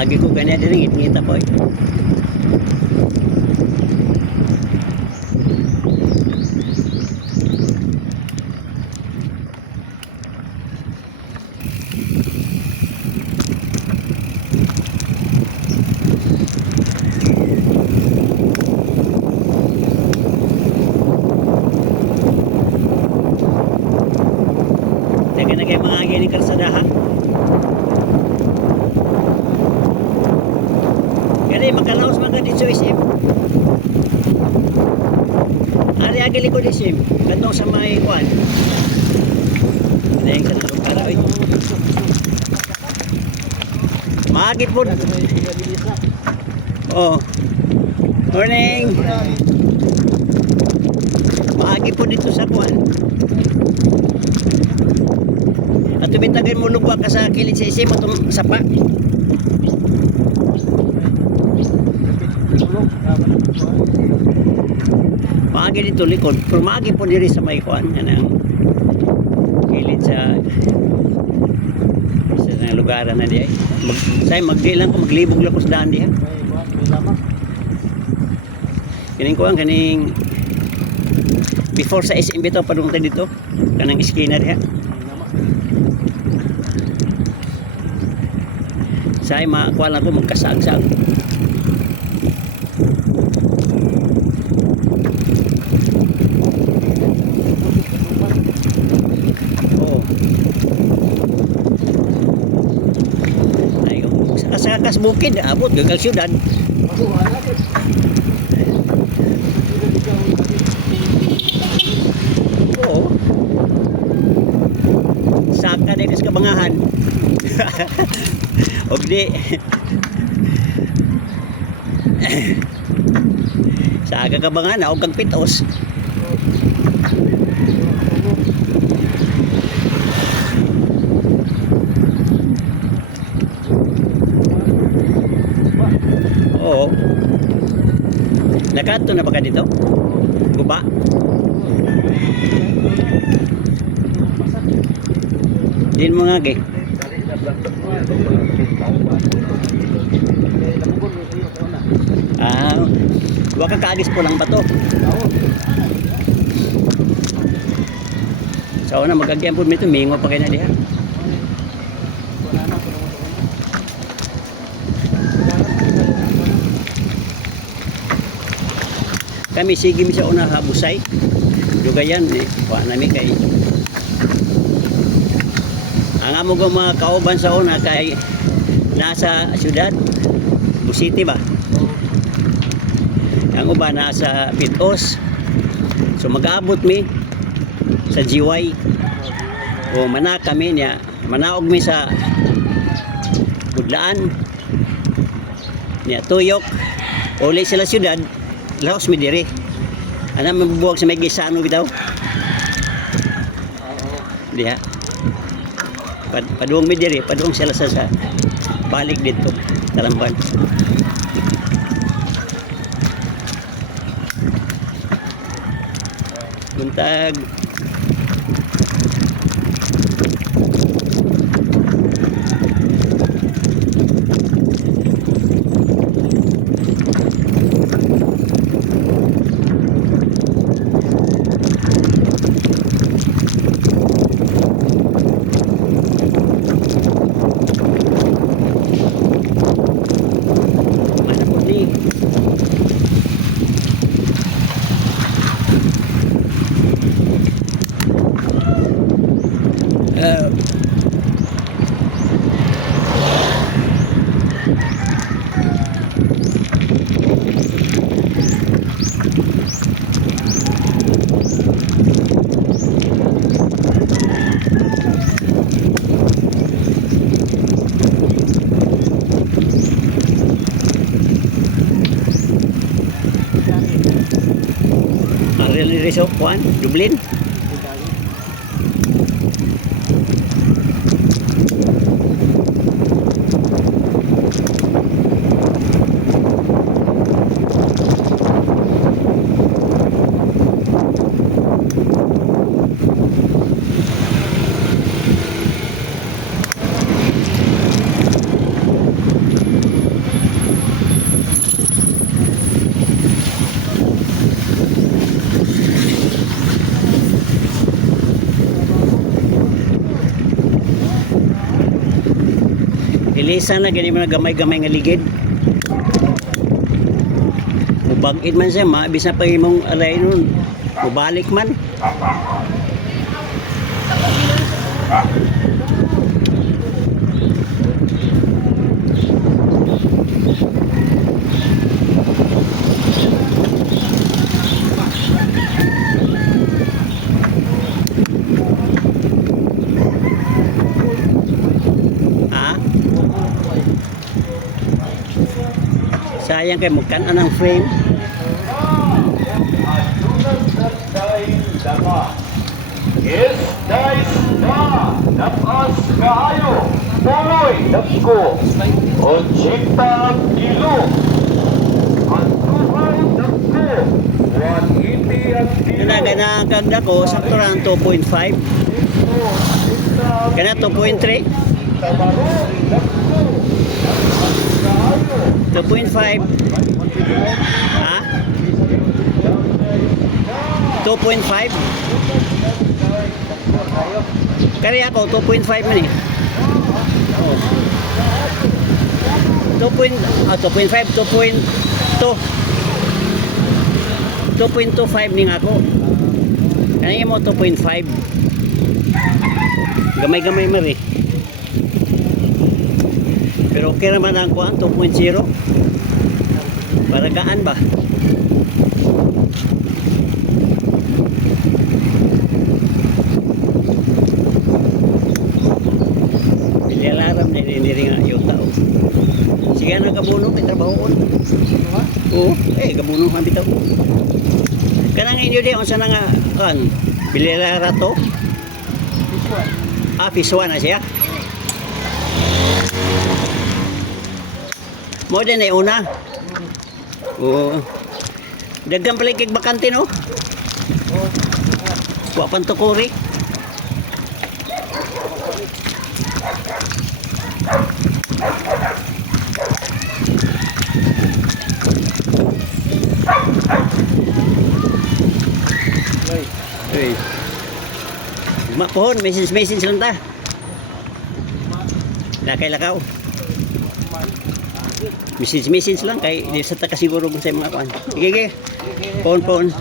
Agi ko ganyan din ngita po. Teka na kayo mga agi ni karsadaha. Kaya makalaos mga dito SM. Ari agi likod SM. Katong sa may kuan. Dahil sa lugar ay. Maagit po. Oh. Morning. Maagi po dito sa kuan. At tumitagan mo lugwa ka sa kilid sa SM itong sapa. Maagi dito likod. Pero maagi po diri sa may kuan. Yan ang kilid sa lugaran na diay. Magdi lang ko maglibog lang ko sa daan diha. Kining ko ang kaning before sa SM bitaw padung ta dito kanang iskina diha. Say makuha lang ko magkasag-sag. Sa kas bukid abot gagal syudad. Oo. Saka din sa kabangahan. Og di. Saka kabangahan og kag pitos. Oo. Nakato na ba ka dito? Guba? Din mo nga kay. Waka kaagis po lang ba to? So na magagyan po dito, mingo pa kayo na diha. Kami sige mi sa una habusay. Dugayan eh, kuha nami kay. Ang amo ko mga kauban sa una kay nasa syudad, City ba? Ang uba nasa Pitos. So mag-aabot mi sa GY. O mana kami niya, manaog mi sa Budlaan. Niya tuyok. Uli sila syudad. Laos mi diri. Ana mabubuwag sa may Gisano bitaw. Diha. Paduong mi diri, paduong sila sa balik dito, Talamban. Buntag. Reso kuan Dublin. Bilisan na gani man gamay-gamay nga ligid. Mubag-id man siya, bisa pa imong alay nun. Mubalik man. Sayang kay mukan anang frame. Yes, guys, napas kaayo, tuloy, dako, 80 kilo, ang tuhay, dako, 180 ang kilo. Kanaga na kagda ko, sakto lang 2.5. Kana 2.3. 2.5. Ha? 2.5. Kaya ako 2.5 man eh. Oh. 2.5, 2.2. 2.25 ning ako. Kaya mo 2.5. Gamay-gamay man eh. Pero okay naman ang kuhaan, 2.0. Baragaan ba? Bilialaram na rin nga yung tao. Sige na kabuno, may trabaho ko. Oo, kabuno ang bitaw. Kanang inyo di, unsa na nga, bilialara to? Fiswan na siya. Mo din ay una. Oo. Daghang palikig bakante no. Wa pan tukuri. Hey. Makuhon, message lang ta. Lakay-lakaw. Message lang kay di sa ta kasiguro kung sa mga kuan. Sige. Phone.